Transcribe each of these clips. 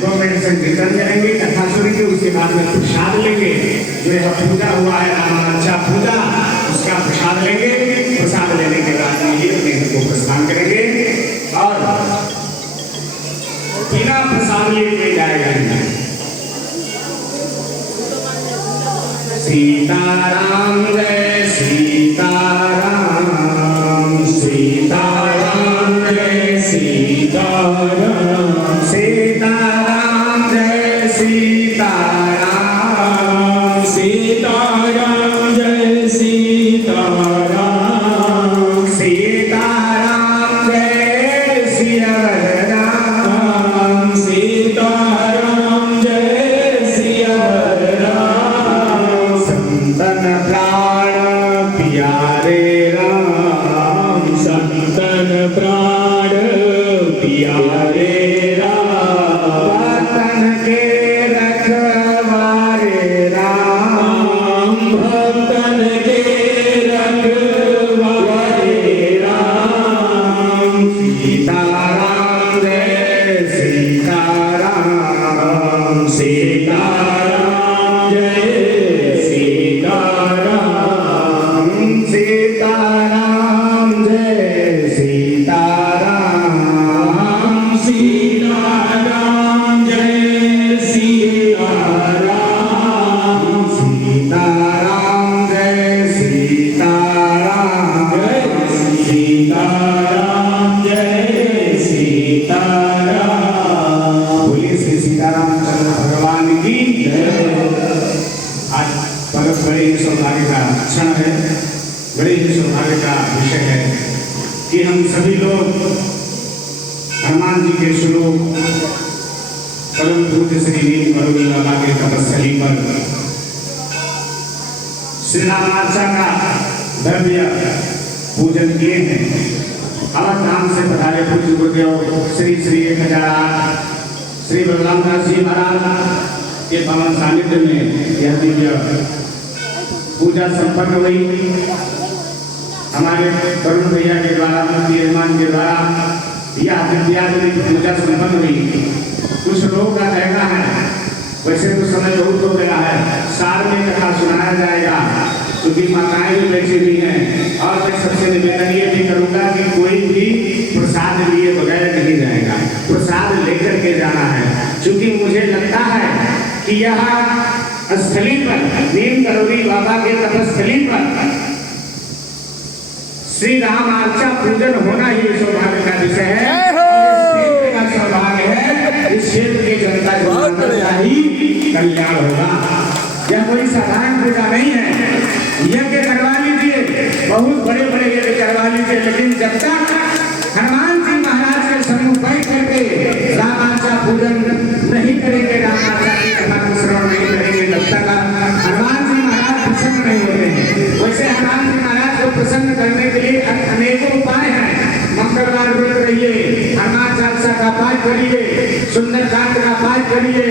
2 minute से कीर्तन करेंगे, कथा सुनेंगे, उसके बाद में प्रसाद लेंगे। जो यह पूजा हुआ है रामाचा पूजा, उसका प्रसाद लेंगे। प्रसाद लेने के बाद में ये अपने को प्रस्थान करेंगे और बिना प्रसाद लिए जाएगा। सीताराम जय सीताराम, सीताराम जय सीताराम, सीताराम जय सीताराम, सीताराम जय सीताराम, सीताराम जय सिया राम, सीताराम जय सिया राम। संतन प्राण प्यारे राम, संतन प्राण प्यारे राम, वतन के रखवारे राम, वतन के रखवारे राम। सीताराम जय सीताराम, सीताराम जय सीताराम, सीताराम जय सीताराम, सीताराम जय सीताराम, सीताराम जय सीताराम, सीताराम जय सीताराम। बोलिए श्री सीतारामचंद्र भगवान की जय। आज परम बड़े ही सौभाग्य का क्षण है, बड़े ही सौभाग्य का विषय है कि हम सभी लोग हनुमान जी के श्लोक परम पूज्य श्री नील करोड़ी बाबा के तपस्थली पर श्री रामाचा का भव्य पूजन किए हैं। अवध धाम से पधारे पूज्य गुरुदेव श्री श्री 1008 श्री बलराम दास जी महाराज के पावन सानिध्य में यह दिव्य पूजा संपन्न हुई। हमारे तरुण भैया के द्वारा, मुफ्ती रहमान के द्वारा यह दिव्यादिक पूजा संपन्न हुई। कुछ लोगों का कहना है, वैसे तो समय बहुत हो गया है, सार में कथा सुनाया जाएगा क्योंकि माताएं भी बैठी हुई हैं। और मैं सबसे निवेदन ये भी करूंगा कि कोई भी प्रसाद लिए बगैर नहीं जाएगा, प्रसाद लेकर के जाना है। क्योंकि मुझे लगता है कि यह स्थली पर, नीम करोड़ी बाबा के तपस्थली पर श्री राम आर्चा पूजन होना ही सौभाग्य का विषय है। सौभाग्य है इस क्षेत्र के जनता का ही कल्याण होगा। यह कोई साधारण पूजा नहीं है। यज्ञ करवा लीजिए, बहुत बड़े बड़े यज्ञ करवा लीजिए, लेकिन जब तक हनुमान जी महाराज के सम्मुख बैठ करके राम आर्चा पूजन नहीं करेंगे, राम आर्चा की कथा को श्रवण नहीं करेंगे, तब तक हनुमान जी महाराज प्रसन्न नहीं होते हैं। वैसे हनुमान जी महाराज को प्रसन्न करने के लिए अनेकों उपाय हैं। मंगलवार व्रत रहिए, हनुमान चालीसा का पाठ करिए, सुंदरकांड का पाठ करिए,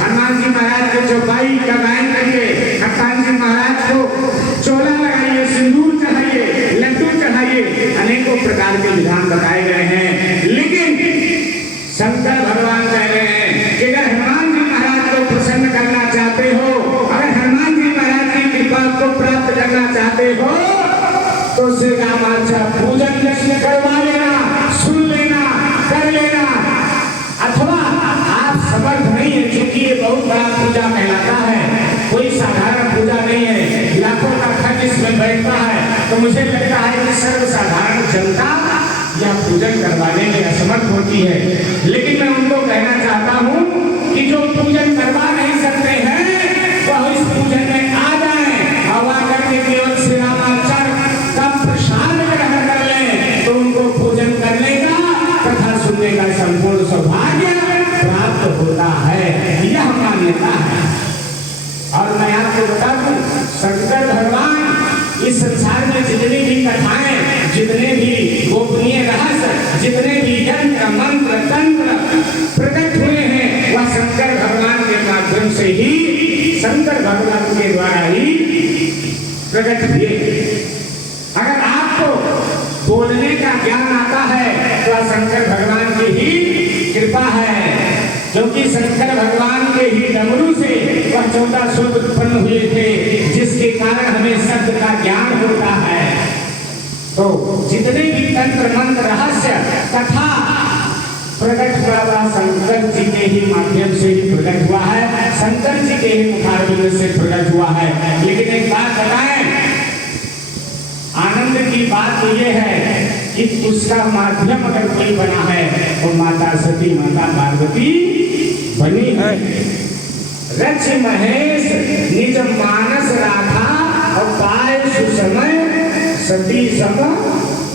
हनुमान जी महाराज के चौपाई का गायन करिए, हनुमान जी महाराज को चोला लगाइए, सिंदूर चढ़ाइए, लड्डू चढ़ाइए। अनेकों प्रकार के विधान बताए गए हैं। लेकिन शंकर भगवान कह रहे हैं कि अगर हनुमान जी महाराज को प्रसन्न करना चाहते हो, अगर हनुमान जी महाराज की कृपा को प्राप्त करना चाहते हो, तो श्री राम आर्चा पूजन करवा लेना, सुन लेना, कर लेना। अथवा आप समर्थ नहीं है, क्योंकि ये बहुत बड़ा पूजा कहलाता है, कोई साधारण पूजा नहीं है, लाखों का खर्च इसमें बैठता है। तो मुझे लगता है कि सर्वसाधारण जनता यह पूजन करवाने में असमर्थ होती है। लेकिन मैं उनको कहना चाहता हूँ कि जो पूजन करवा नहीं सकते हैं वह इस पूजन में आ जाए, हवा करके केवल श्री राम आर्चा का प्रसाद ग्रहण कर ले, तो उनको पूजन करने का, कथा सुनने का संपूर्ण सौभाग्य प्राप्त होता है। यह मान्यता है। और मैं आपको बता दूं, शंकर भगवान इस संसार में जितनी भी कथाएं, जितने भी गोपनीय रहस्य, जितने भी यंत्र मंत्र तंत्र प्रकट हुए हैं, वह शंकर भगवान के माध्यम से ही, शंकर भगवान के द्वारा ही प्रकट हुए। अगर आपको बोलने का ज्ञान आता है तो शंकर भगवान की ही कृपा है, क्योंकि क्योंकि शंकर भगवान के ही डमरू से वह 14 सूत्र उत्पन्न हुए थे, जिसके कारण हमें शब्द का ज्ञान होता है। तो जितने भी तंत्र मंत्र रहस्य कथा प्रकट हुआ वह शंकर जी के ही माध्यम से ही प्रकट हुआ है, शंकर जी के ही मुखारबिंद से प्रकट हुआ है। लेकिन एक बात बताएं, आनंद की बात ये है कि उसका माध्यम अगर कोई बना है तो माता सती माता पार्वती बनी है। रच महेश निज मानस राखा और पाए सुसमय सती सम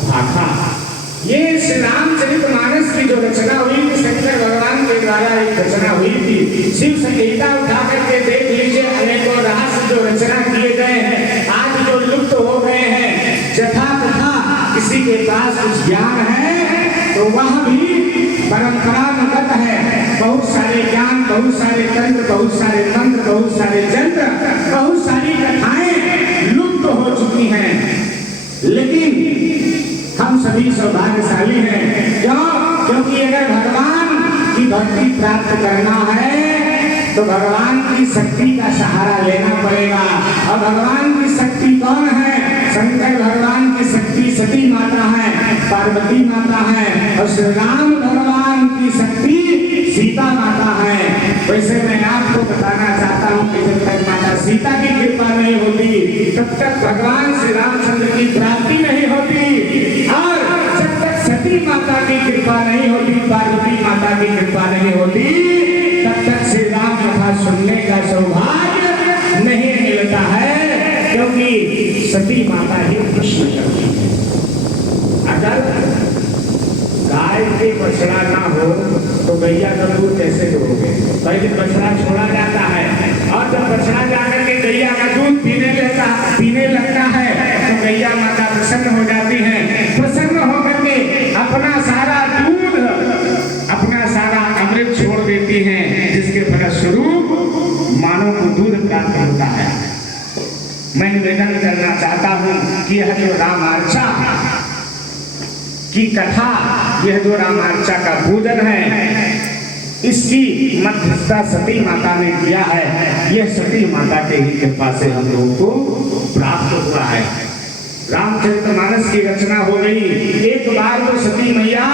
भाखा। ये श्री रामचरित मानस की जो रचना हुई थी, शंकर भगवान के द्वारा एक रचना हुई थी। शिव संहिता उठा करके देख लीजिए, अनेकों रहस्य जो रचना किए गए हैं आज जो लुप्त हो गए हैं। जथा तथा किसी के पास कुछ ज्ञान है तो वह भी परंपरागत है। बहुत सारे ज्ञान, बहुत सारे तंत्र, बहुत सारे मंत्र, बहुत सारे यंत्र, बहुत सारी कथाएं लुप्त हो चुकी हैं। लेकिन हम सभी सौभाग्यशाली हैं। क्यों? क्योंकि अगर भगवान की भक्ति प्राप्त करना है तो भगवान की शक्ति का सहारा लेना पड़ेगा। और भगवान की शक्ति कौन है? शंकर भगवान की शक्ति सती माता है, पार्वती माता है, और श्री राम भगवान की शक्ति सीता माता है। वैसे मैं आपको बताना चाहता हूँ कि जब तक माता सीता की कृपा नहीं होती तब तक भगवान श्री रामचंद्र की प्राप्ति नहीं होती, और जब तक सती माता की कृपा नहीं होती, पार्वती माता की कृपा नहीं होती, तब तक श्री राम कथा सुनने का सौभाग्य नहीं मिलता है। क्योंकि सती माता ही प्रश्न करती है। अगर गाय के बछड़ा ना हो तो गैया का दूध कैसे दोगे? पहले बछड़ा छोड़ा जाता है, और जब बछड़ा जाकर के गैया का दूध पीने लगता है तो गैया माता प्रसन्न हो जाती है। प्रसन्न होकर के अपना सारा दूध, अपना सारा अमृत छोड़ देती हैं, जिसके फलस्वरूप मानव को दूध प्राप्त होता है। मैं निवेदन करना चाहता हूँ कि यह जो रामार्चा की कथा, यह जो रामार्चा का पूजन है, इसकी मध्यस्थता सती माता ने किया है। यह सती माता के ही कृपा से हम लोगों को प्राप्त हुआ है। रामचरितमानस की रचना हो गई। एक बार तो सती मैया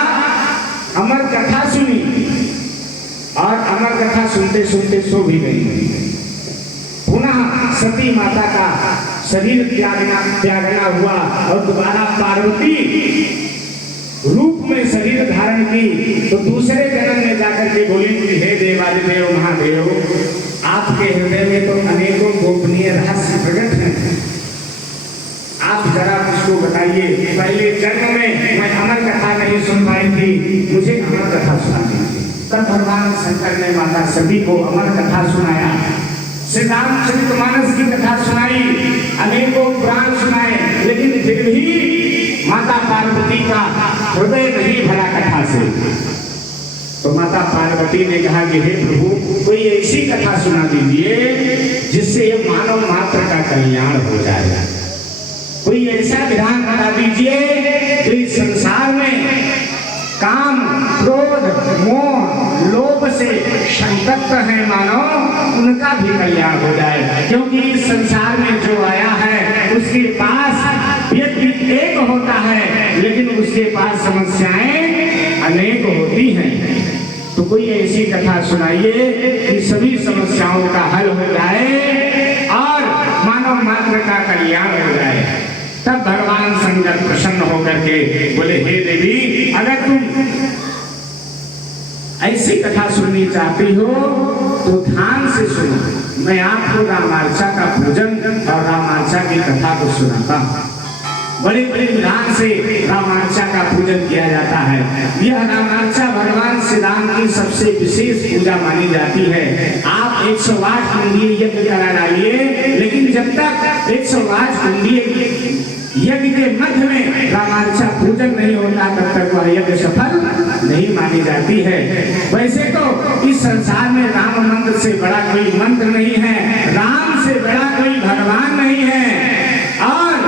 अमर कथा सुनी, और अमर कथा सुनते सुनते सो भी गई। पुनः सती माता का शरीर त्यागना हुआ, और दोबारा पार्वती रूप में शरीर धारण की। तो दूसरे जन्म में जाकर के बोली कि हे देवादिदेव महादेव, आपके हृदय में तो अनेकों गोपनीय रहस्य प्रकट हैं, आप जरा मुझको बताइए। पहले जन्म में मैं अमर कथा नहीं सुन पाई थी, मुझे अमर कथा सुनानी थी। तब भगवान शंकर ने माता सती को अमर कथा सुनाया, श्री रामचरितमानस की कथा सुनाई, अनेकों पुराण सुनाए। लेकिन फिर भी माता पार्वती का हृदय नहीं भरा कथा से। तो माता पार्वती ने कहा कि हे प्रभु, कोई ऐसी कथा सुना दीजिए जिससे मानव मात्र का कल्याण हो जाएगा। कोई ऐसा विधान बता दीजिए जो इस संसार में काम, क्रोध, मोह, लोभ से संतप्त है मानव, उनका भी कल्याण हो जाए। क्योंकि इस संसार में जो आया है उसके पास व्यक्ति एक होता है, लेकिन उसके पास समस्याएं अनेक होती हैं। तो कोई ऐसी कथा सुनाइए कि सभी समस्याओं का हल हो जाए और मानव मात्र का कल्याण हो जाए। तब भगवान शंकर प्रसन्न होकर के बोले, हे देवी, अगर तुम ऐसी कथा सुननी चाहती हो तो ध्यान से सुनो। मैं आपको रामार्चा का पूजन और रामार्चा की कथा को सुनाता हूँ। बड़े बड़े विधान से रामार्चा का पूजन किया जाता है। यह रामार्चा भगवान श्री राम की सबसे विशेष पूजा मानी जाती है। आप 108 कुंडीय यज्ञ करा डालिए, लेकिन जब तक 108 कुंडीय यज्ञ के मध्य में रामार्चा पूजन नहीं होता तब तक वह यज्ञ सफल नहीं मानी जाती है। वैसे तो इस संसार में राम मंत्र से बड़ा कोई मंत्र नहीं है, राम से बड़ा कोई भगवान नहीं है। और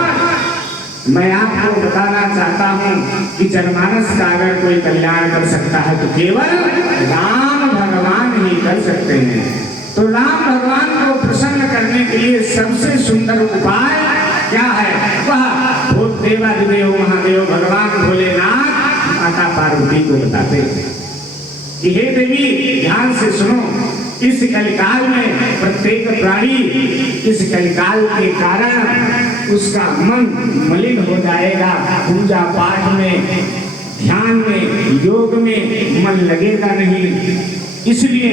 मैं आपको बताना चाहता हूँ कि जनमानस का अगर कोई कल्याण कर सकता है तो केवल राम भगवान ही हैं। तो राम भगवान को प्रसन्न करने के लिए सबसे सुंदर उपाय क्या है? वह वो देवादिदेव महादेव भगवान भोलेनाथ माता पार्वती को बताते हैं कि हे देवी, ध्यान से सुनो, इस कलिकाल में प्रत्येक प्राणी इस कलिकाल के कारण उसका मन मलिन हो जाएगा। पूजा पाठ में, ध्यान में, योग में मन लगेगा नहीं। इसलिए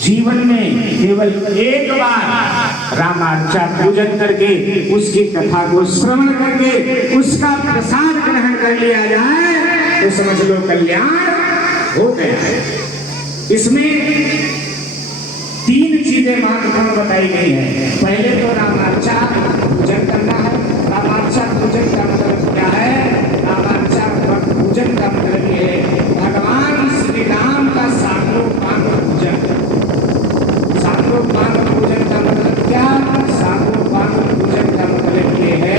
जीवन में केवल एक बार रामार्चा पूजन करके, उसकी कथा को श्रवण करके उसका प्रसाद ग्रहण कर लिया जाए तो समझ लो कल्याण हो गया। इसमें 3 चीजें महत्वपूर्ण बताई गई है। पहले तो रामार्चा पूजन करना है। रामार्चा पूजन का मतलब क्या है? रामार्चा पूजन का मतलब ये है भगवान श्री राम का सांगोपांग पूजन। सांगोपांग पूजन का मतलब क्या? सांगोपांग पूजन का मतलब ये है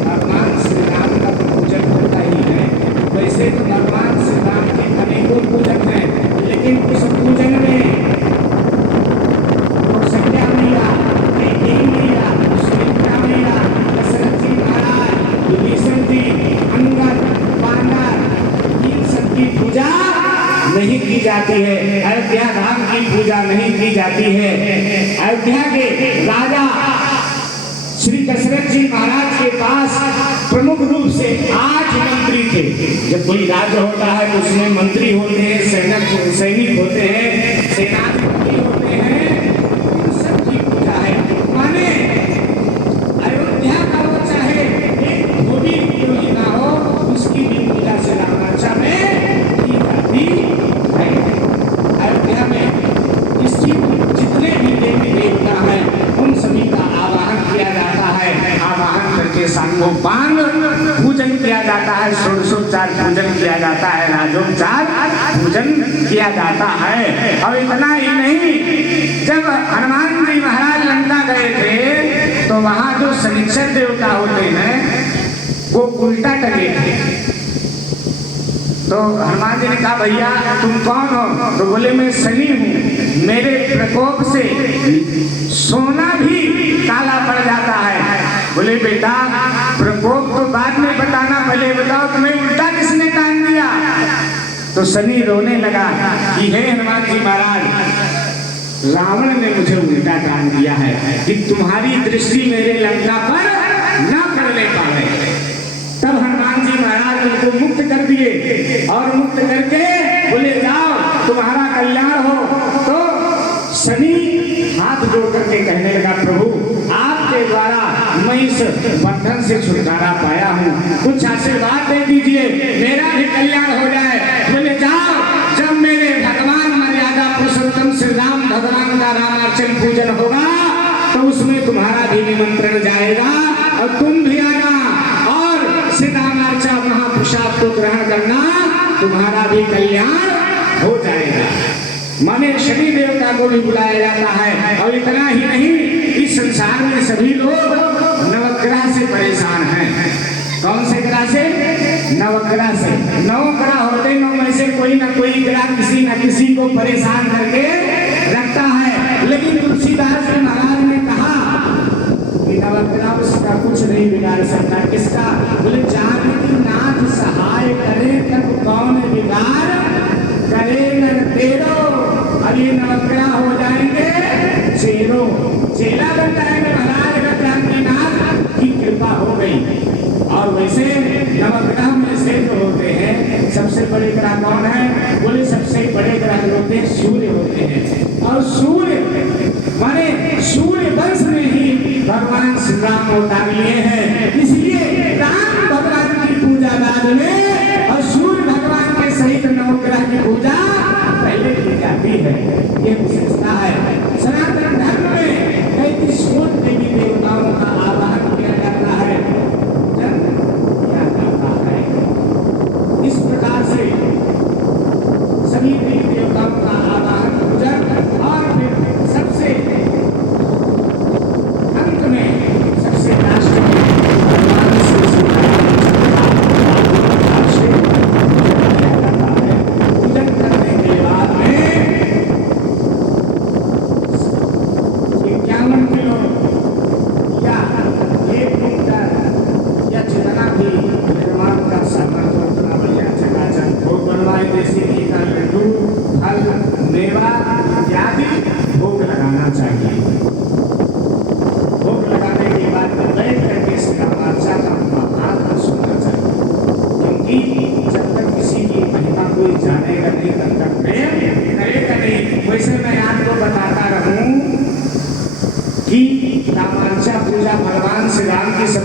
भगवान श्री राम का पूजन होता ही है। वैसे तो भगवान श्री राम के अनेकों पूजन हैं, लेकिन उस पूजन में संज्ञा मैया, मैया, सुमित्रा मैया, दशरथ जी महाराज, विभीषण जी, अंगद, पांडव, इन सबकी पूजा नहीं की जाती है। अयोध्या धाम की पूजा नहीं की जाती है। अयोध्या के राजा श्री दशरथ जी महाराज के पास प्रमुख रूप से 8 मंत्री थे। जब कोई राज्य होता है तो उसमें मंत्री होते हैं, सैनिक होते हैं, सेनापति होते हैं, सबकी पूजा है। माने अयोध्या का वो चाहे एक धोबी क्यों ही ना हो, उसकी भी पूजा से रामार्चा में की जाती है। अयोध्या में इसकी जितने भी देवी देवता हैं उन सभी का आवाहन किया जाता है। आवाहन करके सांगोपांग पूजन किया जाता है, षोडशोपचार पूजन किया जाता है, राजोपचार पूजन किया जाता है। और इतना ही नहीं, जब हनुमान जी महाराज लंका गए थे तो वहां जो शनिश्चर देवता होते हैं वो उल्टा टंगे थे। तो हनुमान जी ने कहा, भैया तुम कौन हो? तो बोले मैं शनि हूँ, मेरे प्रकोप से सोना भी काला पड़ जाता है। बोले बेटा प्रकोप तो बाद में बताना, पहले बताओ तुम्हें उल्टा किसने टांग दिया? तो शनि रोने लगा कि हे हनुमान जी महाराज, रावण ने मुझे उल्टा टांग दिया है कि तुम्हारी दृष्टि मेरे लंका पर न करने पाए। तब हनुमान जी महाराज उनको मुक्त कर दिए और मुक्त करके बोले जाओ तुम्हारा कल्याण हो। तो शनि हाथ जोड़ करके कहने लगा, प्रभु आपके द्वारा मैं इस बंधन से छुटकारा पाया हूँ, कुछ आशीर्वाद दे दीजिए, मेरा भी कल्याण हो जाए। बोले जाओ, जब मेरे भगवान मर्यादा पुरुषोत्तम श्री राम भगवान का रामार्चन पूजन होगा तो उसमें तुम्हारा भी निमंत्रण जाएगा और तुम भी आना और श्री रामार्चा महाप्रसाद को ग्रहण करना, तुम्हारा भी कल्याण हो जाएगा। माने शनि देवता को भी बुलाया जाता है। और इतना ही नहीं, इस संसार में सभी लोग नवग्रह से परेशान हैं। कौन से ग्रह से? नवग्रह से। 9 ग्रह होते, 9 में से कोई ना कोई ग्रह किसी न किसी को परेशान करके रखता है। लेकिन तुलसीदास जी महाराज ने कहा कि नवग्रह उसका कुछ नहीं बिगाड़ सकता। किसका? बोले जानकी नाथ सहाय करे तब कौन बिगाड़ करे नर तेरो। अब ये नवग्रह हो जाएंगे चेलो, चेला बन जाएंगे महाराज का जानकीनाथ की कृपा हो गई। और वैसे नवग्रह में से जो होते हैं, सबसे बड़े ग्रह कौन है? बोले सबसे बड़े ग्रह होते हैं सूर्य होते हैं। और सूर्य माने सूर्य वंश में ही भगवान श्री राम अवतार लिए हैं। इसलिए राम भगवान की पूजा बाद में और सूर्य भगवान के सहित नवग्रह की पूजा पहले की जाती है। ये विशेषता है। सनातन धर्म में 33 देवी देवताओं का आवाहन किया जाता है, पूजन किया जाता है। इस प्रकार से सभी देवी देवताओं का आवाहन, पूजन और फिर सबसे अंत में सबसे लास्ट में भगवान श्री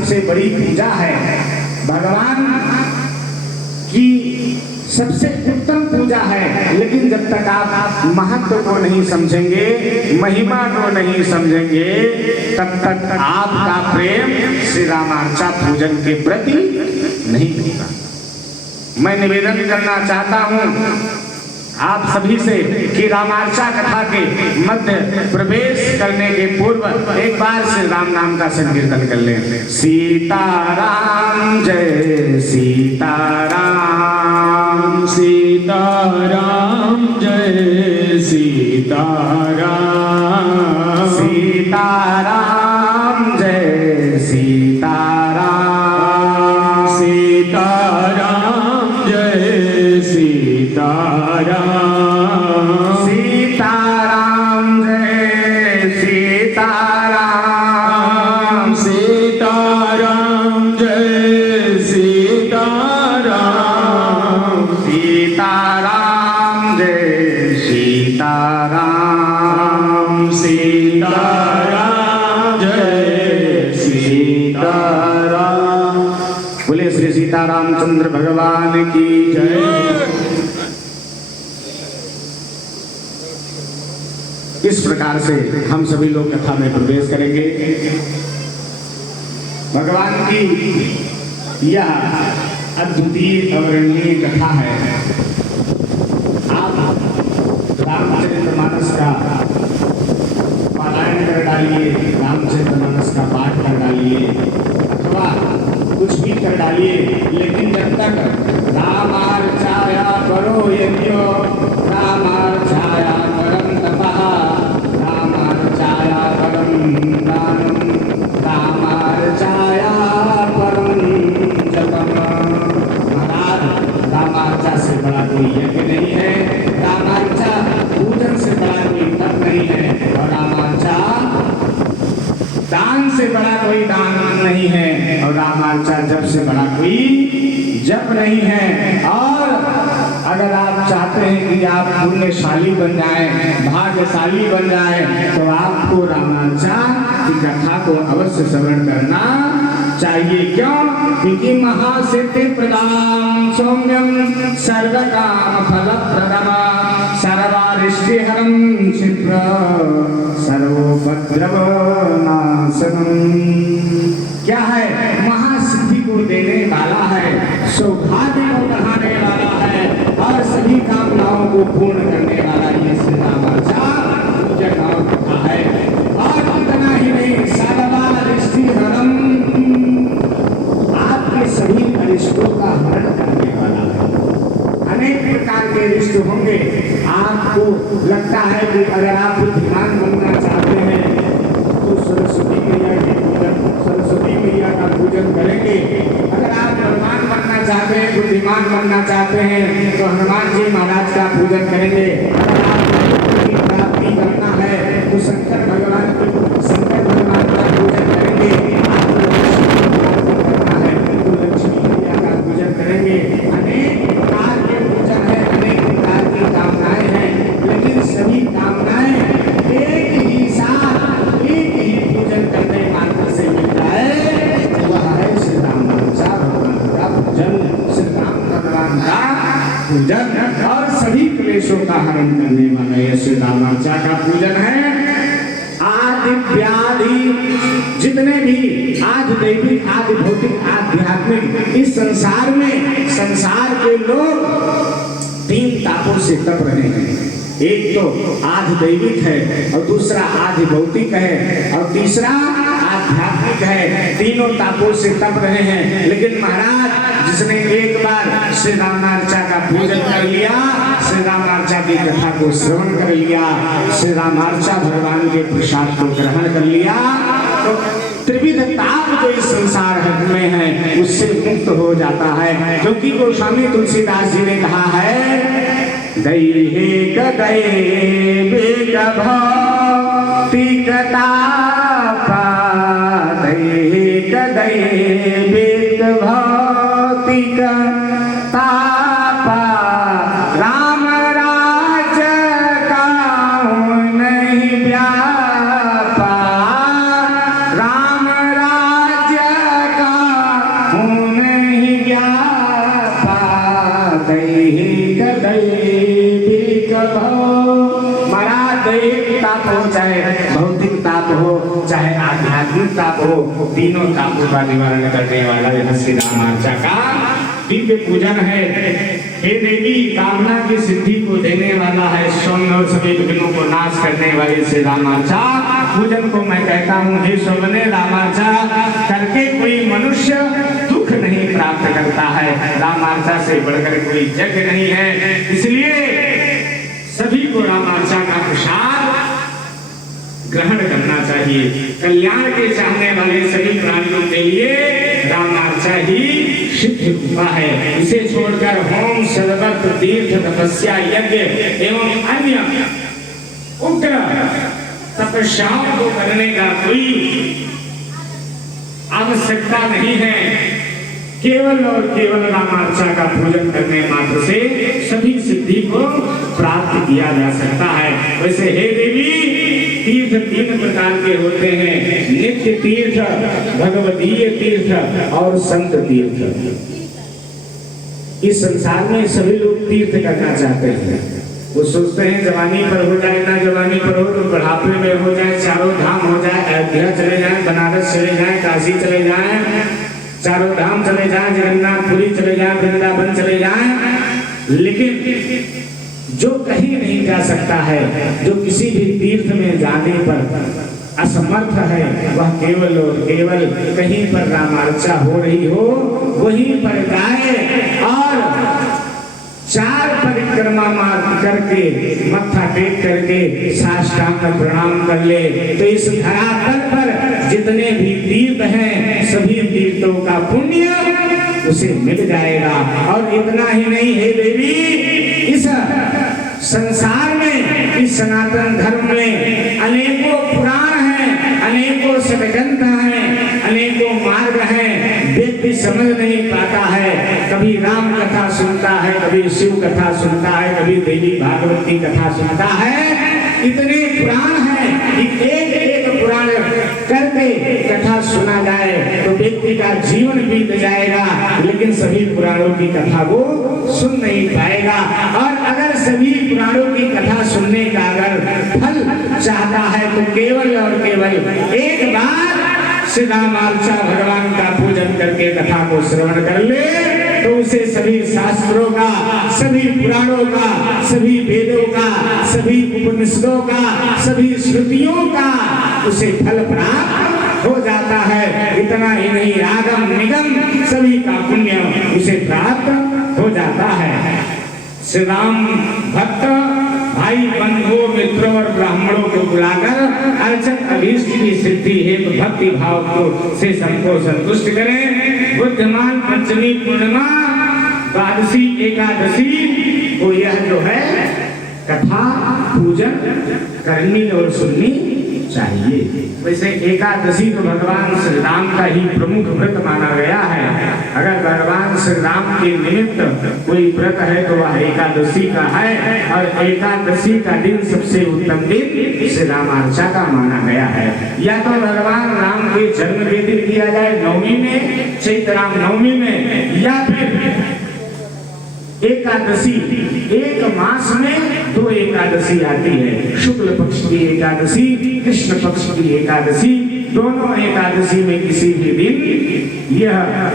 सबसे बड़ी पूजा है, भगवान की सबसे उत्तम पूजा है। लेकिन जब तक आप महत्व को नहीं समझेंगे, महिमा को नहीं समझेंगे, तब तक आपका प्रेम श्री रामार्चा पूजन के प्रति नहीं होगा। मैं निवेदन करना चाहता हूं आप सभी से कि रामार्चा कथा के मध्य प्रवेश करने के पूर्व एक बार से राम नाम का संकीर्तन कर लें। सीताराम जय सीताराम, सीताराम जय सीताराम, सीताराम जय सीताराम, सीताराम जय सीताराम, सीताराम जय सीताराम, सीताराम जय सीताराम, सीताराम जय सीताराम, सीताराम जय सीताराम। बोले श्री सीतारामचंद्र भगवान की जय। इस प्रकार से हम सभी लोग कथा में प्रवेश करेंगे। भगवान की यह अद्वितीय अवर्णनीय कथा है। आप रामचरितमानस का पारायण कर डालिए, रामचरितमानस का पाठ कर डालिए, अथवा कुछ भी कर डालिए, लेकिन जब तक रामार्चाया करो यज्ञो रामार्चाया परम तपः, रामार्चाया परम दानम, रामार्चाया परम जपम। महाराज, रामार्चा से बड़ा कोई यज्ञ नहीं है, रामार्चा पूजन से बड़ा कोई तप नहीं है, और रामार्चा दान से बड़ा कोई दान नहीं है, और रामार्चा जप से बड़ा कोई जप नहीं है। और अगर आप चाहते हैं कि आप पुण्यशाली बन जाएं, भाग्यशाली बन जाएं, तो आपको रामार्चा की कथा को अवश्य श्रवण करना चाहिए। क्यों? क्योंकि महासिद्धि प्रदान सौम्यम सर्वकाम फलप्रदम सर्वारिष्टिहरं क्षिप्र सर्वोपद्रव नाशनम। क्या है? महासिद्धि को देने वाला है, सौभाग्य को बढ़ाने वाला है, और सभी कामनाओं को पूर्ण करने वाला ये श्री रामार्चा पूजन और कथा है। और इतना ही नहीं, सर्वारिष्टिहरं, आपके सभी अरिष्टों का हरण करने वाला है। अनेक प्रकार के रिष्ट होंगे। आपको लगता है कि अगर आप बुद्धिमान बनना चाहते हैं तो सरस्वती मैया के पूजन, सरस्वती मैया का पूजन करेंगे। अगर आप बलवान बनना चाहते हैं, बुद्धिमान बनना चाहते हैं, तो हनुमान जी महाराज का पूजन करेंगे। अगर आपको प्राप्ति करना है तो शंकर भगवान का पूजन करेंगे। आपको करना है तो लक्ष्मी मैया का पूजन करेंगे। अनेक प्रकार के पूजन है, अनेक प्रकार की कामनाएं हैं, लेकिन सभी कामनाएं एक ही साथ एक ही पूजन करने मात्र से मिल जाए, वह है श्री रामार्चा भगवान का पूजन, श्री राम भगवान का पूजन, और सभी क्लेशों का हरण करने वाला यह श्री रामार्चा का पूजन है। आदि व्याधि जितने भी आदि दैविक, आदि भौतिक, आध्यात्मिक इस संसार में, संसार के लोग तीन तापों से तप रहे हैं। एक तो आधि दैविक है, और दूसरा आधि भौतिक है, और तीसरा आध्यात्मिक है। तीनों तापों से तप रहे हैं। लेकिन महाराज, जिसने एक बार श्री रामार्चा का पूजन कर लिया, श्री रामार्चा की कथा को श्रवण कर लिया, श्री रामार्चा भगवान के प्रसाद को ग्रहण कर लिया, तो त्रिविध ताप जो इस संसार में है उससे मुक्त हो जाता है। क्योंकि गोस्वामी तुलसीदास जी ने कहा है, दैहिक दैविक भौतिक तापा, दैहिक दैविक भौतिक तापा, राम राज्य का नहीं व्यापा, राम राज्य का एक ताप हो, चाहे भौतिक ताप हो, चाहे आध्यात्मिक ताप हो, तीनों तापों का निवारण करने वाला यह श्री रामार्चा का दिव्य पूजन है। हे देवी, कामना की सिद्धि को देने वाला है, सौम्य और सभी विघ्नों को नाश करने वाले श्री रामार्चा पूजन को मैं कहता हूँ। हे सौम्य, रामार्चा करके कोई मनुष्य दुख नहीं प्राप्त करता है, रामार्चा से बढ़कर कोई यज्ञ नहीं है। इसलिए सभी को रामार्चा का प्रसाद ग्रहण करना चाहिए। कल्याण के चाहने वाले सभी प्राणियों के लिए रामार्चा ही सिद्ध रूपा है। इसे छोड़कर होम, शरबत, तीर्थ, तपस्या, यज्ञ एवं अन्य उग्र तपस्याओं को करने का कोई आवश्यकता नहीं है। केवल और केवल रामार्चा का पूजन करने मात्र से सभी सिद्धि को प्राप्त किया जा सकता है। वैसे हे देवी, तीर्थ तीन प्रकार के होते हैं, नित्य तीर्थ, भगवदीय तीर्थ और संत तीर्थ। इस संसार में सभी लोग तीर्थ करना चाहते हैं। वो सोचते हैं जवानी पर हो जाए, ना जवानी पर हो तो बुढ़ापे में हो जाए, चारों धाम हो जाए, अयोध्या चले जाए, बनारस चले जाए, काशी चले जाए, चारों धाम चले जाए, जगन्नाथपुरी चले जाए, वृंदावन चले जाए। लेकिन जो कहीं नहीं जा सकता है, जो किसी भी तीर्थ में जाने पर असमर्थ है, वह केवल और केवल कहीं पर रामार्चा हो रही हो वहीं पर जाए और 4 परिक्रमा मार करके, मत्था टेक करके साष्टांग प्रणाम कर ले, तो इस धरातल पर जितने भी तीर्थ हैं सभी तीर्थों का पुण्य उसे मिल जाएगा। और इतना ही नहीं है देवी, इस संसार में, इस सनातन धर्म में अनेकों पुराण हैं, अनेकों सदग्रंथ हैं, अनेकों मार्ग हैं। व्यक्ति समझ नहीं पाता है, कभी राम कथा सुनता है, कभी शिव कथा सुनता है, कभी देवी भागवत की कथा सुनता है। इतने पुराण हैं कि एक एक पुराण करके कथा सुना जाए तो व्यक्ति का जीवन बीत जाएगा, लेकिन सभी पुराणों की कथा वो सुन नहीं पाएगा। और अगर सभी पुराणों की कथा सुनने का अगर फल चाहता है तो केवल और केवल एक बार श्री रामार्चा भगवान का पूजन करके कथा को श्रवण कर ले, तो उसे सभी शास्त्रों का, सभी पुराणों का, सभी वेदों का, सभी उपनिषदों का, सभी श्रुतियों का उसे फल प्राप्त हो जाता है। इतना ही नहीं, आगम निगम सभी का पुण्य उसे प्राप्त हो जाता है। श्री राम भक्त भाई बंधुओं, मित्रों और ब्राह्मणों को बुलाकर अर्चन अभीष्ट की सिद्धि हेतु भक्ति भाव को से सबको संतुष्ट करें। बुद्धमान पंचमी पूर्णिमा, द्वादशी, एकादशी को यह जो है कथा पूजन करनी और सुननी चाहिए। वैसे एकादशी तो भगवान श्री राम का ही प्रमुख व्रत माना गया है। अगर भगवान श्री राम के निमित्त कोई व्रत है तो वह एकादशी का है, और एकादशी का दिन सबसे उत्तम दिन श्री रामार्चा का माना गया है। या तो भगवान राम के जन्म के दिन किया जाए नवमी में, चैत्र राम नवमी में, या फिर एकादशी, एक मास में 2 एकादशी आती है, शुक्ल पक्ष की एकादशी, कृष्ण पक्ष की एकादशी। दोनों एकादशी में किसी भी दिन यह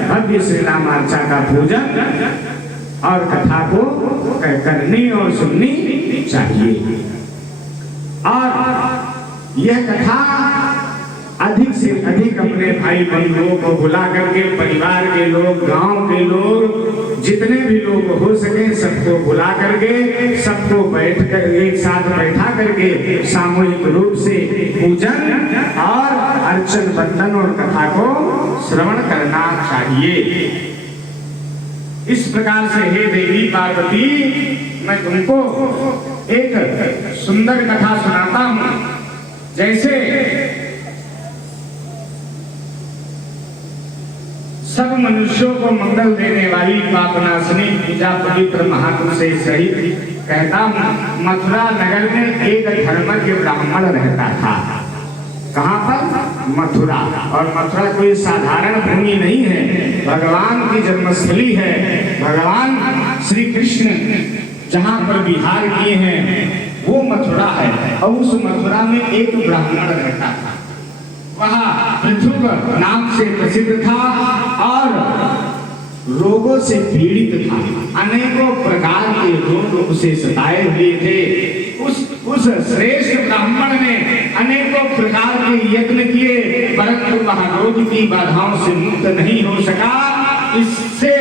भव्य श्री रामार्चा का पूजन और कथा को करनी और सुननी चाहिए। और यह कथा अधिक से अधिक अपने भाई बंधुओं को बुला करके, परिवार के लोग, गांव के लोग, जितने भी लोग हो सके सबको बुला करके, सबको बैठ कर एक साथ बैठा करके सामूहिक रूप से पूजन और अर्चन, बंदन और कथा को श्रवण करना चाहिए। इस प्रकार से हे देवी पार्वती, मैं तुमको एक सुंदर कथा सुनाता हूँ। जैसे सब मनुष्यों को मंगल देने वाली पापनाशनी पूजा पवित्र महात्म से सहित कहता हूँ। मथुरा नगर में एक धर्मज्ञ ब्राह्मण रहता था। कहाँ पर? मथुरा। और मथुरा कोई साधारण भूमि नहीं है, भगवान की जन्मस्थली है। भगवान श्री कृष्ण जहाँ पर विहार किए हैं वो मथुरा है और उस मथुरा में एक ब्राह्मण रहता था। वह पृथुक नाम से प्रसिद्ध था और रोगों से पीड़ित था। अनेकों प्रकार के रोग उसे सताए हुए थे। उस श्रेष्ठ ब्राह्मण ने अनेकों प्रकार के यत्न किए, परंतु वह रोग की बाधाओं से मुक्त नहीं हो सका। इससे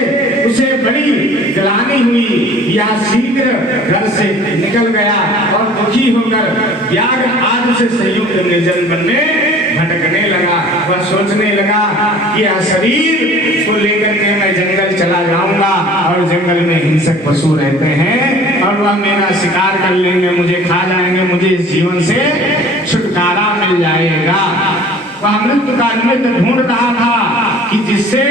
उसे बड़ी ग्लानि हुई। या शीघ्र घर से निकल गया और दुखी होकर व्याघ्र आदि से संयुक्त निर्जल वन में भटकने लगा। वह सोचने लगा कि यह शरीर को लेकर के मैं जंगल चला जाऊंगा और जंगल में हिंसक पशु रहते हैं और वह मेरा शिकार कर लेंगे, मुझे खा जाएंगे, मुझे इस जीवन से छुटकारा मिल जाएगा। वह मृत्यु का निमित्त ढूंढ रहा था कि जिससे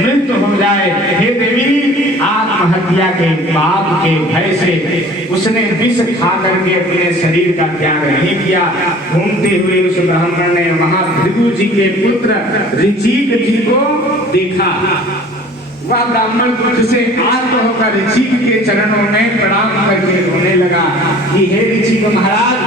मृत्यु हो जाए। हे देवी, आत्महत्या के पाप के भय से उसने विष खा करके अपने शरीर का त्याग नहीं किया। घूमते हुए उस ब्राह्मण ने वहां भृगु जी के पुत्र ऋचिक जी को देखा। वह ब्राह्मण पुत्र से आर्त होकर ऋचिक के चरणों में प्रणाम करके रोने लगा कि हे ऋचिक महाराज,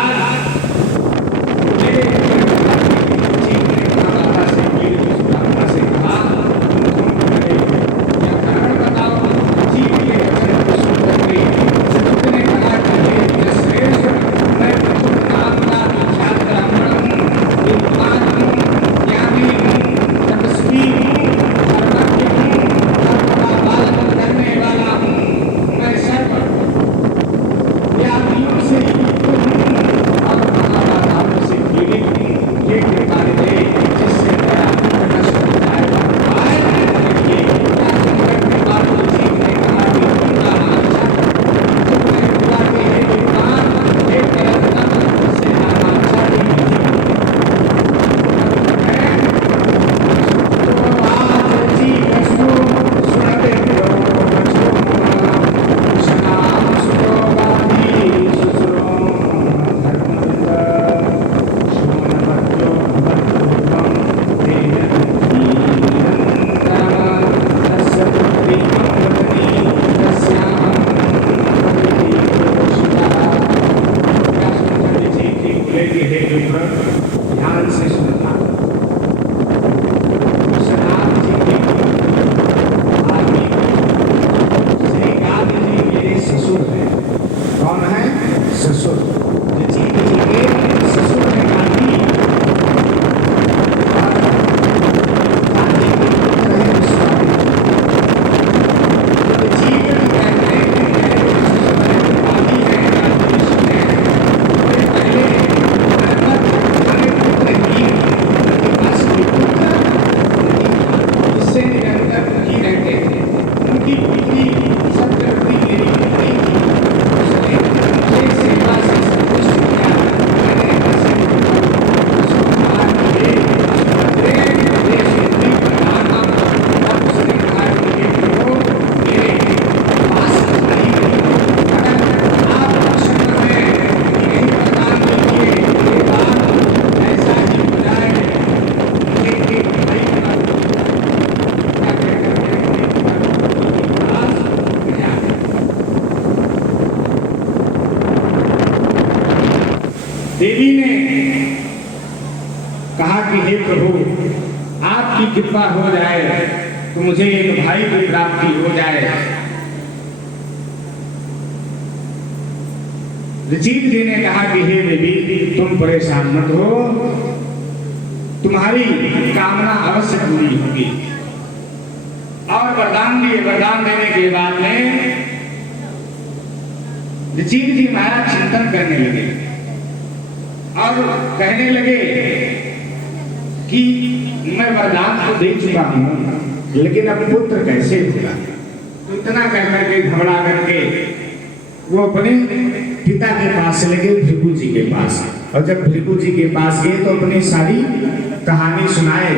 देवी ने कहा कि हे प्रभु, आपकी कृपा हो जाए तो मुझे एक भाई की प्राप्ति हो जाए। ऋचिक जी ने कहा कि हे देवी, तुम परेशान मत हो, तुम्हारी कामना अवश्य पूरी होगी। और वरदान दिए। वरदान देने के बाद में ऋचिक जी महाराज चिंतन करने लगे और कहने लगे कि मैं वरदान तो दे चुका हूं, लेकिन अब पुत्र कैसे होगा। तो इतना कह करके घबरा करके वो अपने पिता के पास चले गए, भृगु जी के पास। और जब भृगु जी के पास गए तो अपनी सारी कहानी सुनाए।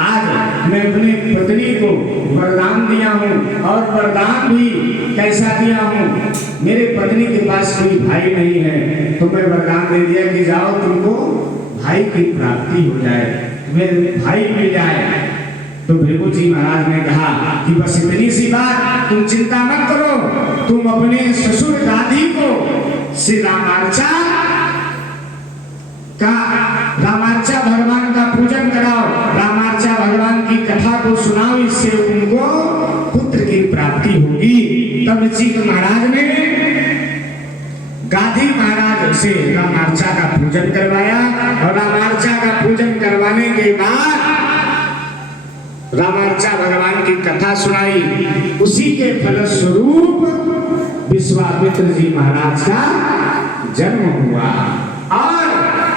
आज मैं अपनी पत्नी को वरदान दिया हूँ और वरदान भी कैसा दिया हूँ। मेरे पत्नी के पास कोई भाई नहीं है, तो मैं वरदान दे दिया कि जाओ तुमको भाई की प्राप्ति हो जाए, तुम्हें भाई मिल जाए। तो भृगु जी महाराज ने कहा कि बस इतनी सी बात, तुम चिंता मत करो, तुम अपने ससुर दादी को श्री रामार्चा भगवान का पूजन कराओ, रामार्चा भगवान की कथा को सुनाओ, इससे उनको पुत्र की प्राप्ति होगी। तब ऋषिक महाराज ने गाधी महाराज से रामार्चा का पूजन करवाया और रामार्चा का पूजन करवाने के बाद रामार्चा भगवान की कथा सुनाई। उसी के फलस्वरूप विश्वामित्र जी महाराज का जन्म हुआ। और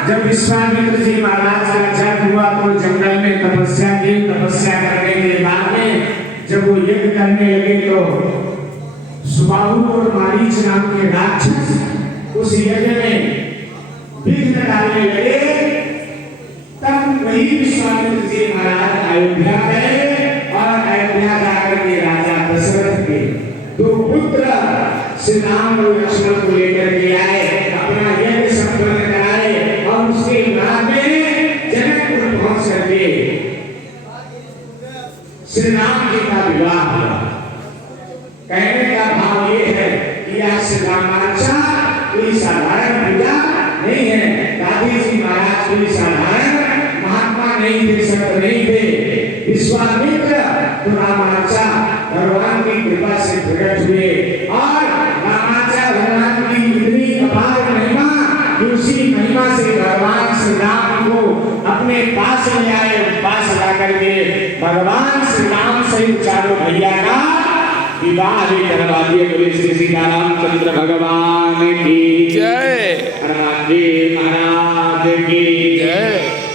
जब विश्वामित्र जी महाराज का जन्म हुआ तो जंगल में तपस्या की। तपस्या करने के बाद में जब वो यज्ञ करने लगे तो सुबाहु और मारीच नाम के राक्षस उस यज्ञ में विघ्न डालने लगे। तब वही विश्वामित्र जी महाराज अयोध्या गए और अयोध्या जाकर के राजा दशरथ के दो पुत्र श्री राम और लक्ष्मण को लेकर के आए, अपना यज्ञ संपन्न कराए और उसके बाद में जनकपुर पहुंच करके श्री राम जी का विवाह हुआ। कहने का भाव ये है कि आज श्री रामार्चा कोई साधारण पूजा नहीं है। गांधी जी महाराज कोई साधारण महात्मा नहीं थे, संत नहीं थे। विश्वामित्र तो रामार्चा भगवान की कृपा से प्रकट हुए और रामार्चा भगवान की इतनी अपार महिमा कि उसी महिमा से भगवान श्री राम को अपने पास ले आए। पास ला करके भगवान श्री राम से चारों भैया का विवाह भी करवा दिए। बोले श्री सीतारामचंद्र भगवान की जय, हनुमान जी महाराज की जय।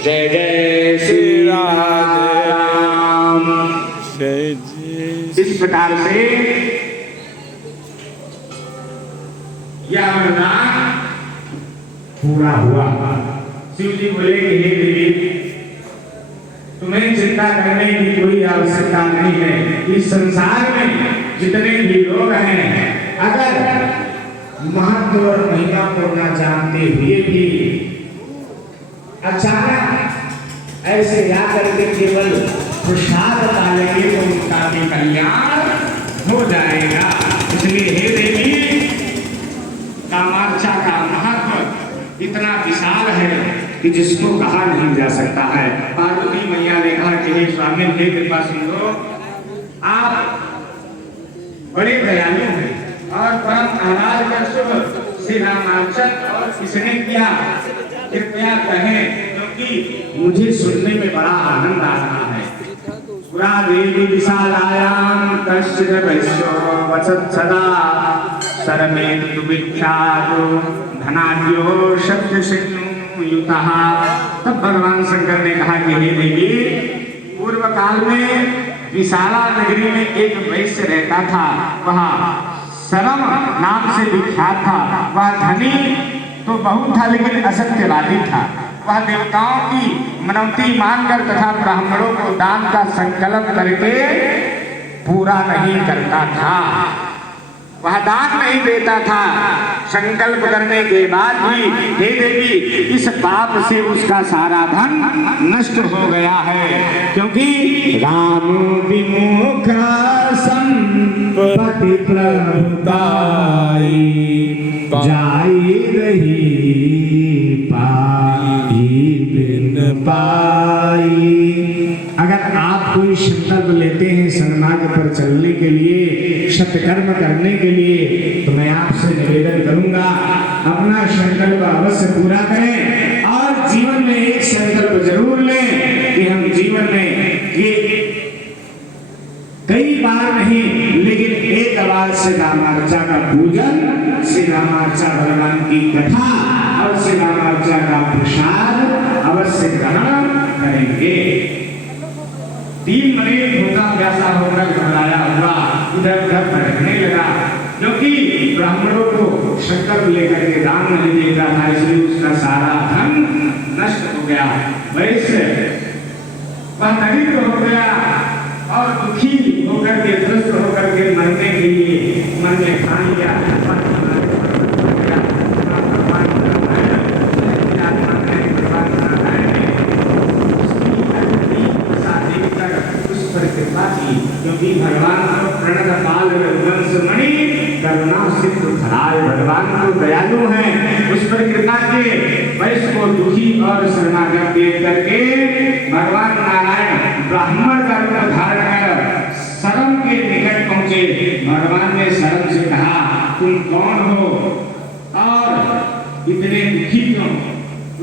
जय जय श्री राम, जय जय। इस प्रकार से यह वरदान पूरा हुआ। शिव जी बोले कि हे देवी, तुम्हें चिंता करने की कोई आवश्यकता नहीं है। इस संसार में जितने भी लोग हैं, अगर महत्व और महिमा को न जानते हुए भी अचानक ऐसे आकर के केवल प्रसाद पालेंगे तो उनका भी कल्याण हो जाएगा। इसलिए हे देवी, रामार्चा का महत्व इतना विशाल है कि जिसको कहा नहीं जा सकता है। पार्वती मैया ने कहा कि हे स्वामी, हे कृपा सिंधु, आप बड़े दयालु हैं और परम आराध्य का शुभ श्री रामार्चा और किसने किया, कृपया कहें, क्योंकि मुझे सुनने में बड़ा आनंद आ रहा है। पुरा देवी विशालायाम कश्चित् वैश्यो वसत् सदा सर्वेन्दु विख्यातो धनाढ्यो शब्दशक्नु युतः। तब भगवान शंकर ने कहा कि हे देवी, पूर्व काल में विशाला नगरी में एक वैश्य रहता था। वह सरम नाम से विख्यात था। वह धनी तो बहुत था लेकिन असत्यवादी था। वह देवताओं की मनौती मानकर तथा ब्राह्मणों को दान का संकल्प करके पूरा नहीं करता था। वह दान नहीं देता था। संकल्प करने के बाद भी हे देवी, इस पाप से उसका सारा धन नष्ट हो गया है, क्योंकि राम विमुख संपत्ति प्रभुताई जाई रही पाई बिन पाई। अगर आप कोई संकल्प लेते हैं सन्मार्ग पर चलने के लिए, सत्कर्म करने के लिए, तो मैं आपसे निवेदन करूंगा, अपना संकल्प अवश्य पूरा करें और जीवन में एक संकल्प जरूर लें कि हम जीवन में ये कई बार नहीं लेकिन एक बार श्री रामार्चा का पूजन, श्री रामार्चा भगवान की कथा और श्री रामार्चा का प्रसाद अवश्य ग्रहण करेंगे। 3 महीने होता वैसा होकर घबराया हुआ इधर उधर भटकने लगा, क्योंकि ब्राह्मणों को संकल्प लेकर के दान नहीं देता था, इसलिए उसका सारा धन नष्ट हो गया। वैसे वह दरिद्र हो गया और दुखी होकर के, त्रस्त होकर के मरने के लिए मन में ठान लिया। क्योंकि भगवान प्रणत बाल वंश मणि करुणा सिद्ध फलाय, भगवान तो दयालु हैं, उस पर कृपा के वैश्य को दुखी और शरणागत देख करके भगवान नारायण ब्राह्मण का रूप धारण कर शरम के निकट पहुंचे। भगवान ने शरम से कहा, तुम कौन हो और इतने दुखी क्यों?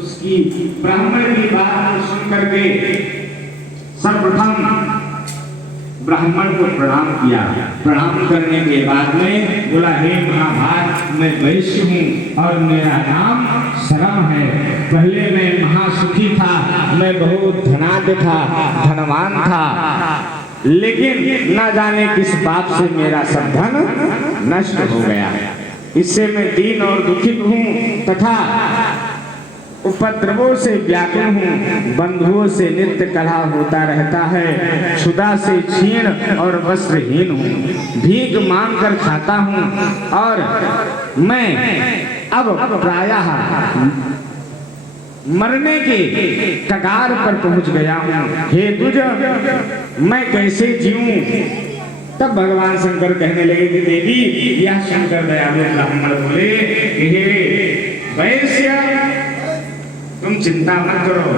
उसकी ब्राह्मण की बात सुन करके सर्वप्रथम ब्राह्मण को प्रणाम किया। प्रणाम करने के बाद में बोला, हे महाभाग, मैं वैश्य हूँ और मेरा नाम शरम है। पहले मैं महासुखी था, मैं बहुत धनाढ्य था, धनवान था, लेकिन न जाने किस पाप से मेरा सब धन नष्ट हो गया। इससे मैं दीन और दुखित हूँ तथा उपद्रवों से व्याकुल हूँ। बंधुओं से नित्य कलह होता रहता है। क्षुधा से क्षीण और वस्त्रहीन हूँ। भीख मांग कर खाता हूँ और मैं अब प्रायः मरने के कगार पर पहुंच गया हूँ। हे दुज, मैं कैसे जीऊं? तब भगवान शंकर कहने लगे कि देवी, यह शंकर दयालु ब्राह्मण बोले, हे वैश्य, तुम चिंता मत करो,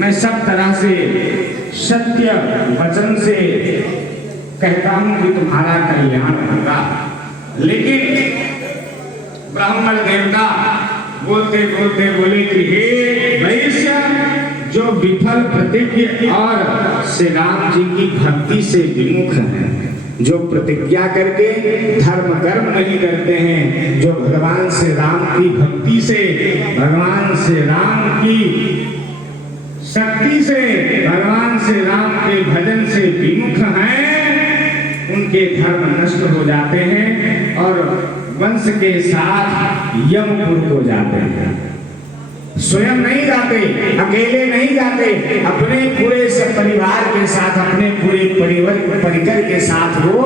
मैं सब तरह से सत्य वचन से कहता हूं कि तुम्हारा कल्याण होगा। लेकिन ब्राह्मण देवता बोलते बोलते बोले कि हे वैश्य, जो विफल प्रतिज्ञा और श्री राम जी की भक्ति से विमुख है, जो प्रतिज्ञा करके धर्म कर्म नहीं करते हैं, जो भगवान श्री राम की भक्ति से, भगवान श्री राम की शक्ति से, भगवान श्री राम के भजन से विमुख हैं, उनके धर्म नष्ट हो जाते हैं और वंश के साथ यमपुर को जाते हैं। स्वयं नहीं जाते, अकेले नहीं जाते, अपने पूरे परिवार के साथ, अपने पूरे परिकर के साथ वो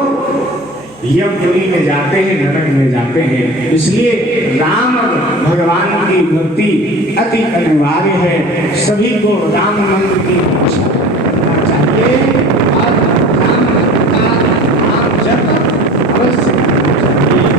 यमपुरी में जाते हैं, नरक में जाते हैं। इसलिए राम भगवान की भक्ति अति अनिवार्य है। सभी को राम मंत्र की रक्षा करना चाहिए और राम मंत्र का नाम जप अवश्य करना चाहिए।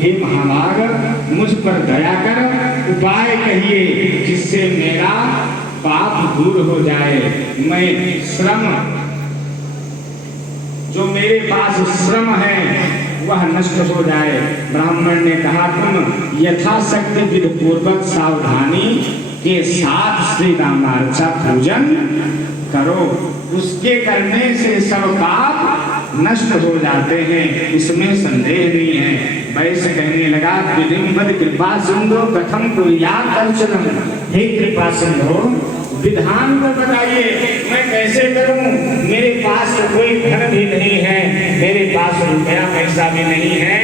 हे महाभाग, मुझ पर दया कर उपाय कहिए जिससे मेरा पाप दूर हो जाए। मैं श्रम, जो मेरे पास श्रम है वह नष्ट हो जाए। ब्राह्मण ने कहा, तुम यथाशक्ति विधि पूर्वक सावधानी के साथ श्री रामार्चा पूजन करो, उसके करने से सब पाप नष्ट हो जाते हैं, इसमें संदेह नहीं है। वैसे कहने लगा, विधिवत कृपा सिंधु कथम कुर्यात् अर्चनम। हे कृपा सिंधु, विधान को बताइए, मैं कैसे करूं? मेरे पास तो कोई धन भी नहीं है, मेरे पास रुपया पैसा भी नहीं है,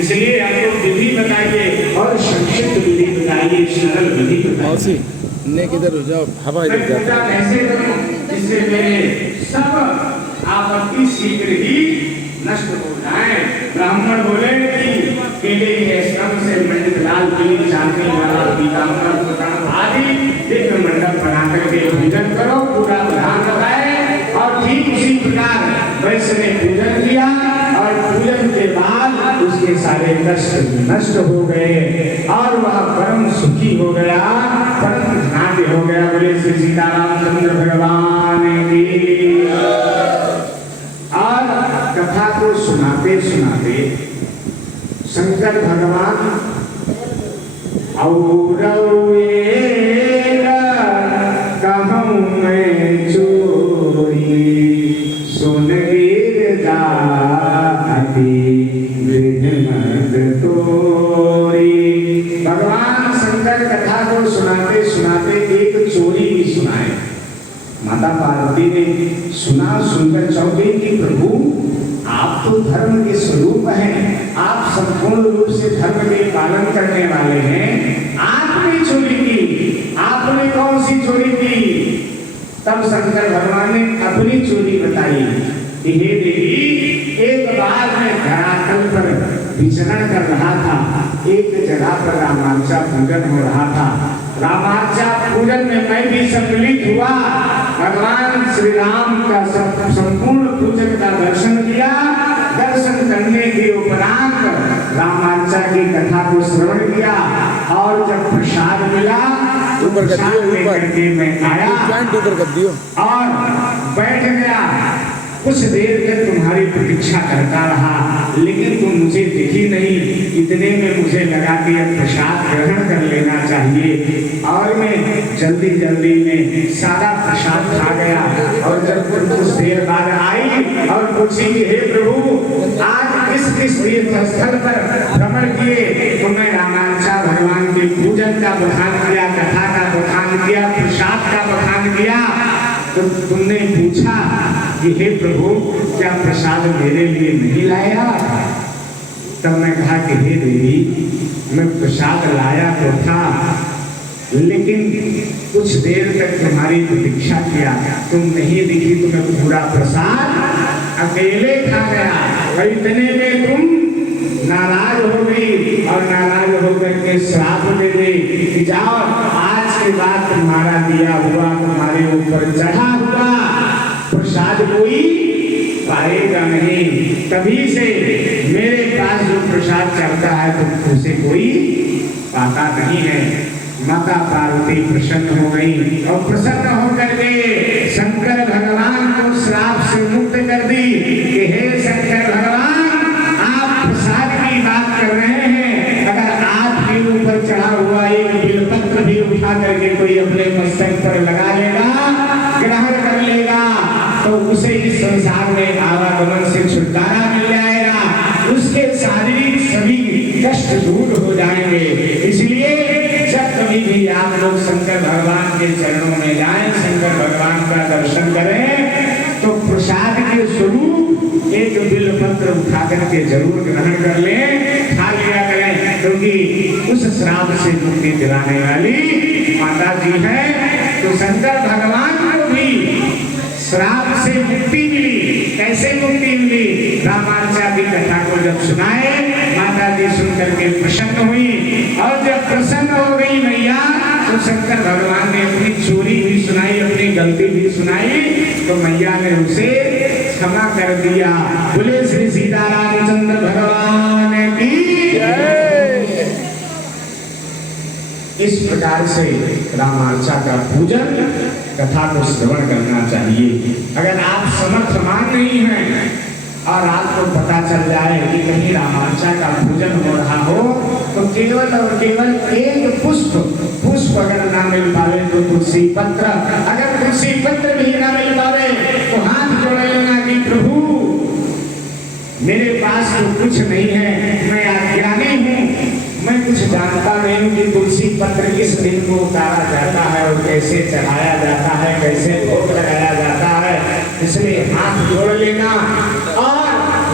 इसलिए हमको विधि बताइए और संक्षिप्त विधि बताइए, सरल विधि बताइए। ने किधर हो जाओ, हवा इधर जाता है। कैसे करूं जिससे मेरे सब आपत्ति शीघ्र ही नष्ट हो जाए। ब्राह्मण बोले कि केले के श्रम से मंडित लाल पीली चांदी वाला पीताम्बर दुकान आदि दिव्य मंडप बना करके पूजन करो, पूरा विधान बताए। और ठीक उसी प्रकार वैश्य ने पूजन किया और पूजन के बाद उसके सारे कष्ट नष्ट हो गए और वह परम सुखी हो गया, परम हो गया। बोले श्री सीतारामचंद्र भगवान की। और कथा को सुनाते सुनाते शंकर भगवान और कहूँ मैं चोरी सुन गिर जाती तोरी। भगवान शंकर कथा को सुनाते सुनाते एक चोरी भी सुनाए। माता पार्वती ने सुना, सुनकर चौंकी कि प्रभु आप तो धर्म के स्वरूप हैं, आप संपूर्ण रूप से धर्म के पालन करने वाले हैं, आपने चोरी की, आपने कौन सी चोरी की? तब शंकर भगवान ने अपनी चोरी बताई कि हे देवी, एक बार मैं धरातल पर विचरण कर रहा था, एक जगह पर रामार्चा पूजन हो रहा था। रामार्चा पूजन में मैं भी सम्मिलित हुआ। भगवान श्री राम का संपूर्ण पूजन का दर्शन किया। दर्शन करने के उपरांत रामार्चा की कथा को श्रवण किया और जब प्रसाद मिला तो प्रसाद लेकर के मैं आया और बैठ गया। कुछ देर तक तुम्हारी प्रतीक्षा करता रहा, लेकिन तुम मुझे दिखी नहीं। इतने में मुझे लगा कि अब प्रसाद ग्रहण कर लेना चाहिए और मैं जल्दी जल्दी में सारा प्रसाद खा गया। और जब कुछ देर बाद आई और पूछी कि हे प्रभु, आज किस तीर्थ स्थल पर भ्रमण किए? तो मैं रामार्चा भगवान के पूजन का बखान किया, कथा का बखान किया, प्रसाद का बखान किया। तो तुमने पूछा कि हे प्रभु, क्या प्रसाद मेरे लिए नहीं लाया? तब मैं कहा कि हे देवी, मैं प्रसाद लाया तो था, लेकिन कुछ देर तक तुम्हारी प्रतीक्षा किया, तुम नहीं दिखी तो मैं पूरा प्रसाद अकेले खा गया। और इतने में तुम नाराज हो गई और नाराज होकर के श्राप दे दी कि जाओ, आज के बाद तुम्हारा दिया हुआ तुम्हारे ऊपर चढ़ा हुआ प्रसाद कोई पाएगा नहीं। तभी से मेरे पास जो प्रसाद चढ़ता है तो उसे कोई पाता नहीं है। माता पार्वती प्रसन्न हो गई और प्रसन्न होकर के शंकर भगवान को श्राप से मुक्त कर दी कि हे शंकर भगवान, आप प्रसाद की बात कर रहे हैं, अगर आपके ऊपर चढ़ा हुआ एक बेलपत्र भी उठा करके कोई अपने मस्तक पर लगा लेगा, ग्रहण कर लेगा, तो उसे इस संसार में आवागमन से छुटकारा मिल जाएगा, उसके शारीरिक सभी कष्ट दूर हो जाएंगे। इसलिए जब कभी भी आप लोग शंकर भगवान के चरणों में जाएं, शंकर भगवान का दर्शन करें, तो प्रसाद के स्वरूप एक बिल्वपत्र उठा करके जरूर ग्रहण कर लें, खा लिया करें, क्योंकि उस श्राप से मुक्ति दिलाने वाली माता जी है। तो शंकर भगवान को भी श्राप से मुक्ति मिली। कैसे मुक्ति मिली? रामार्चा की कथा को जब सुनाए, माता जी सुनकर के प्रसन्न हुई और जब प्रसन्न हो गई मैया, तो शंकर भगवान ने अपनी चोरी भी सुनाई, अपनी गलती भी सुनाई, तो मैया ने उसे क्षमा कर दिया। बोले श्री सीतारामचंद्र भगवान की जय। इस प्रकार से रामार्चा का पूजन, कथा को श्रवण करना चाहिए। अगर आप समर्थमान नहीं हैं और आपको पता चल जाए कि कहीं रामार्चा का पूजन हो रहा हो, तो केवल और केवल एक पुष्प अगर ना मिल पावे तो तुलसी पत्र, अगर तुलसी पत्र भी ना मिल पावे तो हाथ जोड़ लेना कि प्रभु, मेरे पास तो कुछ नहीं है, मैं अज्ञानी हूँ, मैं कुछ जानता नहीं कि तुलसी पत्र किस दिन को उतारा जाता है और कैसे चढ़ाया जाता है, कैसे भोग लगाया जाता है, इसलिए हाथ जोड़ लेना और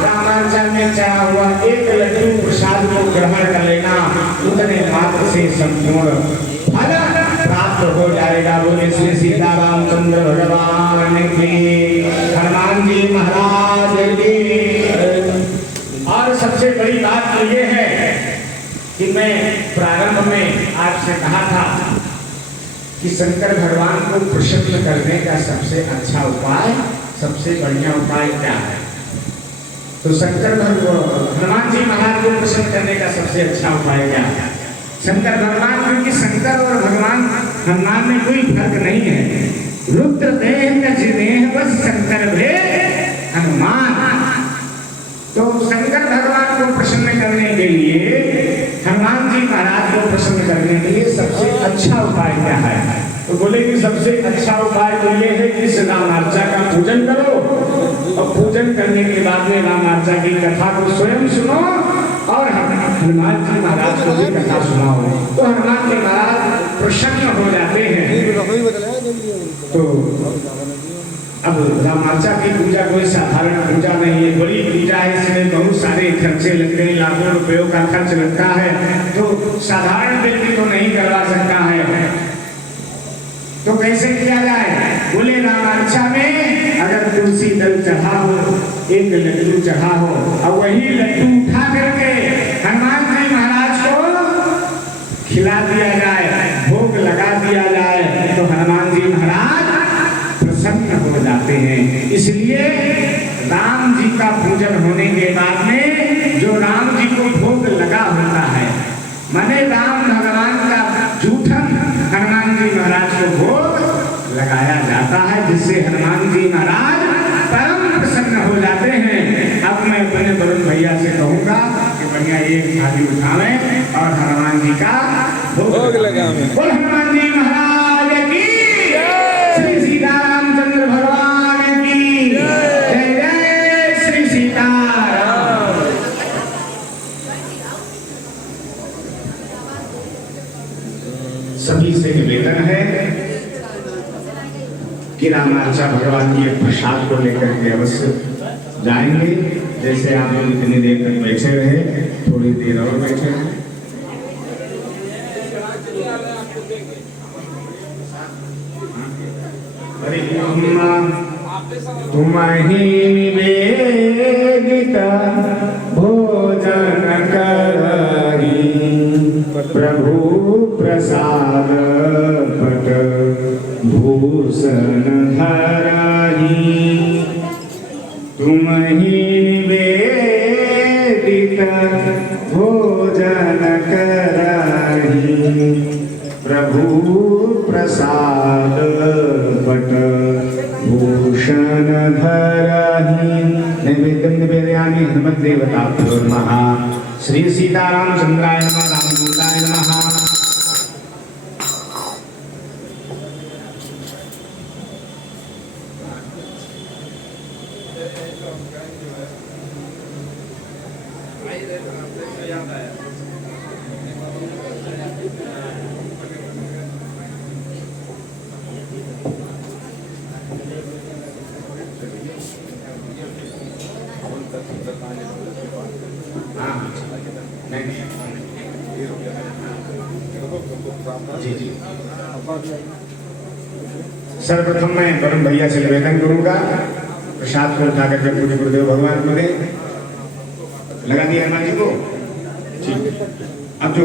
रामार्चा में चढ़ा हुआ एक लड्डू प्रसाद को ग्रहण कर लेना। उतने मात्र से संपूर्ण फल प्राप्त हो जाएगा। बोले श्री सीतारामचंद्र भगवान की, हनुमान जी महाराज की। और सबसे बड़ी बात तो ये है कि मैं प्रारंभ में आपसे कहा था कि शंकर भगवान को प्रसन्न करने का सबसे अच्छा उपाय, सबसे बढ़िया उपाय क्या है? तो शंकर भगवान, हनुमान जी महाराज को प्रसन्न करने का सबसे अच्छा उपाय क्या है? शंकर भगवान, क्योंकि शंकर और भगवान हनुमान में कोई फर्क नहीं है। रुद्र देह जिनेह बस शंकर भे हनुमान। तो शंकर भगवान को प्रसन्न करने के लिए, हनुमान जी महाराज को प्रसन्न करने के लिए सबसे अच्छा उपाय क्या है? तो बोले कि सबसे अच्छा उपाय तो ये है कि इस रामार्चा का पूजन करो, और पूजन करने के बाद में रामार्चा की कथा को स्वयं सुनो और हनुमान जी महाराज को भी कथा सुनाओ, तो हनुमान जी महाराज प्रसन्न हो जाते हैं। तो अब रामार्चा की पूजा कोई साधारण पूजा नहीं है, बड़ी पूजा है, इसमें बहुत सारे खर्चे लगते हैं, लाखों रुपयों का खर्च लगता है, तो साधारण व्यक्ति तो नहीं करवा सकता है। तो कैसे किया जाए? बोले रामार्चा में अगर तुलसी दल चढ़ा हो, एक लड्डू चढ़ा हो, और वही लड्डू उठा करके हनुमान जी महाराज को खिला दिया जाए, भोग लगा दिया जाए, तो हनुमान जी महाराज प्रसन्न हो जाते हैं। इसलिए राम जी का पूजन होने के बाद में जो राम जी को भोग लगा होता है, माने राम भगवान का जूठन हनुमान जी महाराज को भोग लगाया जाता है, जिससे हनुमान जी महाराज परम प्रसन्न हो जाते हैं। अब मैं अपने वरुण भैया से कहूँगा कि भैया ये थाली उठावे और हनुमान जी का भोग लगावे। बोल हनुमान जी महाराज की, श्री सीतारामचंद्र भगवान की जय। जय श्री सीताराम। सभी से निवेदन है कि रामार्चा भगवान के प्रसाद को लेकर के अवश्य जाएंगे। जैसे आप लोग इतनी देर तक बैठे रहे, थोड़ी देर और बैठे रहे। तुम्हीं निवेदित भोजन करही, प्रभु प्रसाद पट भूषण धरही। तुम्हीं निवेदित भोजन करही, प्रभु प्रसाद पट भूषण धरही। नैवेद्यं निवेदयामि हनुमद्देवताभ्यो नमः। श्री सीतारामचंद्राय नमः। रामदूताय नमः। जी जी, सर्वप्रथम मैं वरुण भैया से निवेदन करूंगा, प्रसाद को उठा करके पूज्य गुरुदेव भगवान को दे। लगा दिया हनुमान जी को। ठीक, अब जो